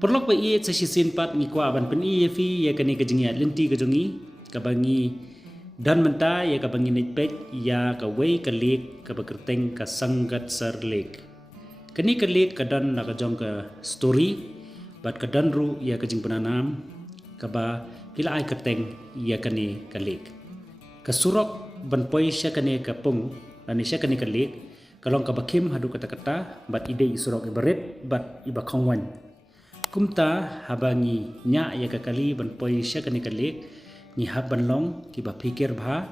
Perlok ba iye sa sisin pat ngi kwa ban pen iye fi ya kani ka jingi lenti ka jongi ka bangi dan menta ya ka bangi nitpet ya ka wei ka lek ka bakerteng ka sangat sar lek. Kani ka lek ka dan na ka jong ka story bat ka dan ru ya ka jing penanam ka ba kila ai kerteng ya kani ka lek. Ka surok ban poi sya kani ka pung dan sya kani ka lek kalong ka bakim hadu kata-kata bat ide surok ibaret bat iba kongwan. Kumta habangi nya ya kakali ban poi sya kani kalik ni haban long ki ba pikir bha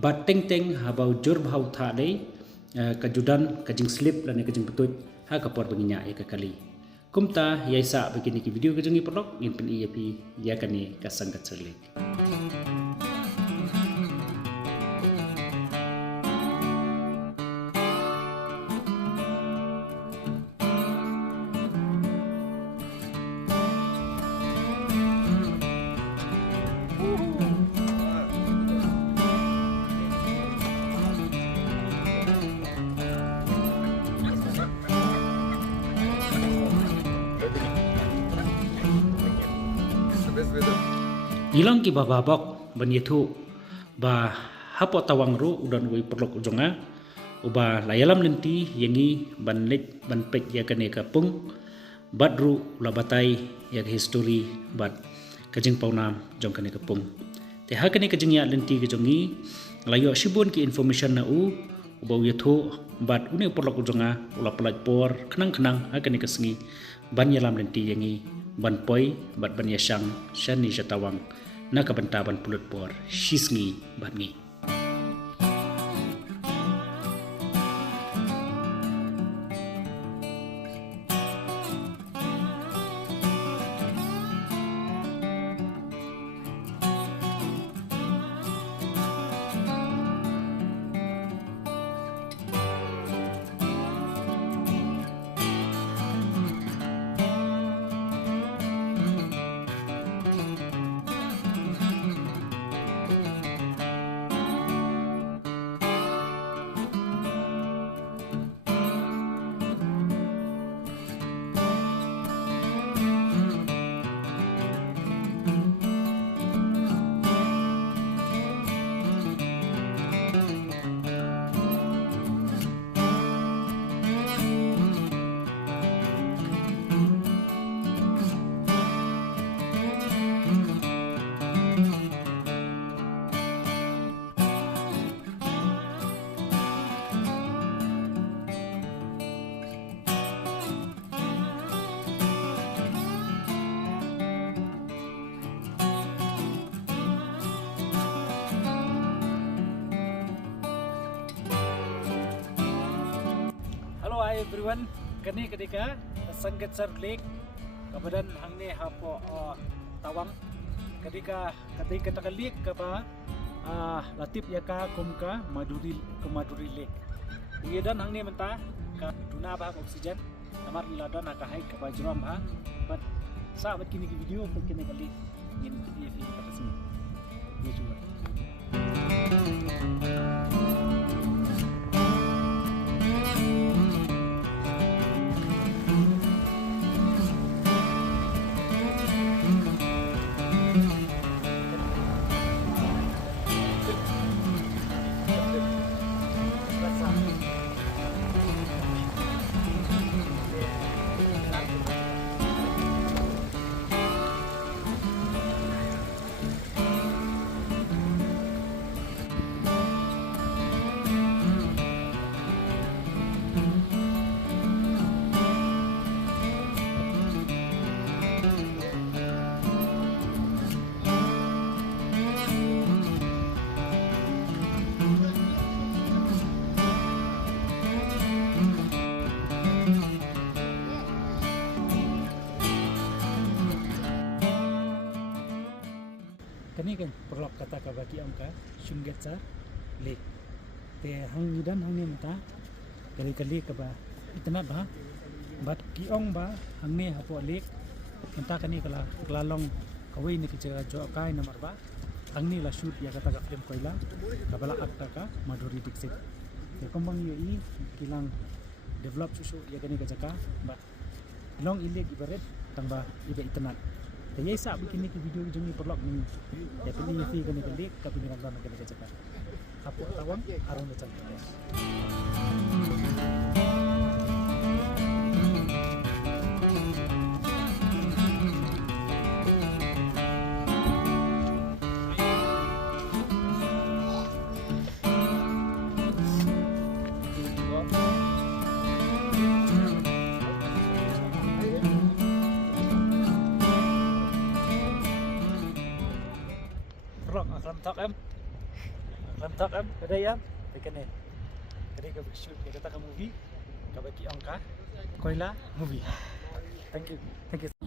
bat teng teng habau jur bhau tha dei kajudan kajing slip lan kajing betut ha kapor bangi nya ya kakali. Kumta ya isa begini ki video kajing perlok in pen IAP ya kani kasangkat serlik. Ilang ki bababok ban yetu ba hapo tawang ru udan wi perlok ujonga uba layalam lenti yangi ban lek ban pek ya kane kapung badru labatai ya history bat kajing paunam jong kane kapung te ha kane kajing ya lenti kejongi layo sibun ki information na uba yetu bat une perlok ujonga ula pelaj por kenang-kenang ha kane kesengi ban yalam lenti yangi ban poi bat ban yasang shani jatawang na kabantaban pulut por shisngi bat ngi. Hi everyone, kani ketika Sangket Sar Lake kabadan hangne hapo tawang ketika kita lake kaba latip yaka kumka Maduri Lake. Iyadan hangne menta ka duna bah oksigen namar niladan aka hai kaba jram ha but saat kini video kini kali in TV kata sini. Ye juga. Kani kan perlok kata ka bagi angka Sangket Sar Lake te hang nidan hang ni mata kali-kali ka ba itna ba bat kiong ba hang ni hapo lake mata kani kala klalong kawai ni kicara jo kai nomor ba hang ni la shoot ya kata ka film koila kabala akta ka Maduri Dixit te kombang yoi kilang develop susu ya kani ka jaka ba long ileg ibaret tambah iba itenat. Kaya isa bikin ni video jungi perlok ni. Ya pilih fi kani kali ka pingiran dan kali kecakan. Kapuk tawang arung macam tu. Perlok Rentak em, ada ya? Tekan ni. Jadi ka shoot kita ka movie, ka baki angka. Koila movie. Thank you.